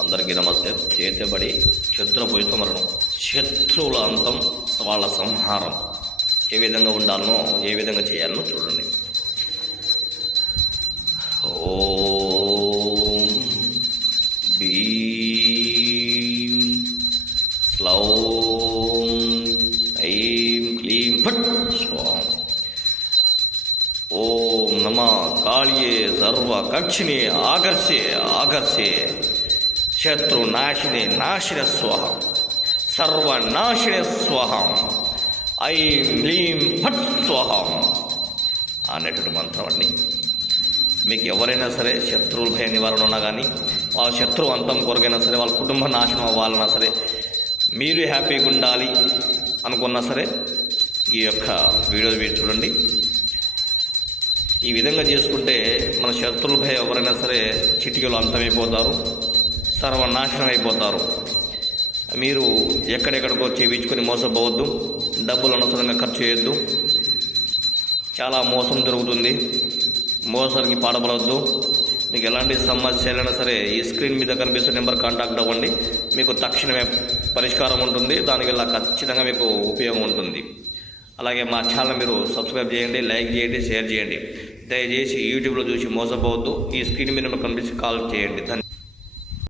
అందరికీ నమస్తే. చేతబడి క్షుద్రభూతమరణం, శత్రువుల అంతం, వాళ్ళ సంహారం ఏ విధంగా ఉండాలనో, ఏ విధంగా చేయాలనో చూడండి. ఓం భీం స్లౌం ఐం క్లీం ఫట్ స్వాహ. ఓం నమ కాళియే సర్వ కక్షిణి ఆకర్షే ఆకర్షే శత్రునాశిని నాశిన స్వహం సర్వనాశిన స్వహం ఐం హ్లీం ఫట్ స్వహం అనేటువంటి మంత్రం అండి. మీకు ఎవరైనా సరే శత్రువుల భయ నివారణ ఉన్నా కానీ, వాళ్ళ శత్రువు అంతం కొరకైనా సరే, వాళ్ళ కుటుంబ నాశనం అవ్వాలన్నా సరే, మీరు హ్యాపీగా ఉండాలి అనుకున్నా సరే ఈ యొక్క వీడియో మీరు చూడండి. ఈ విధంగా చేసుకుంటే మన శత్రువుల భయ ఎవరైనా సరే చిటికలు అంతమైపోతారు, సర్వనాశనం అయిపోతారు. మీరు ఎక్కడెక్కడికో చేయించుకొని మోసపోవద్దు, డబ్బులు అనవసరంగా ఖర్చు చేయొద్దు. చాలా మోసం జరుగుతుంది, మోసానికి పాడపడవద్దు. మీకు ఎలాంటి సమస్యలైనా సరే ఈ స్క్రీన్ మీద కనిపిస్తున్న నెంబర్ కాంటాక్ట్ అవ్వండి. మీకు తక్షణమే పరిష్కారం ఉంటుంది, దానివల్ల ఖచ్చితంగా మీకు ఉపయోగం ఉంటుంది. అలాగే మా ఛానల్ మీరు సబ్స్క్రైబ్ చేయండి, లైక్ చేయండి, షేర్ చేయండి. దయచేసి యూట్యూబ్లో చూసి మోసపోవద్దు. ఈ స్క్రీన్ మీద కనిపించి కాల్ చేయండి.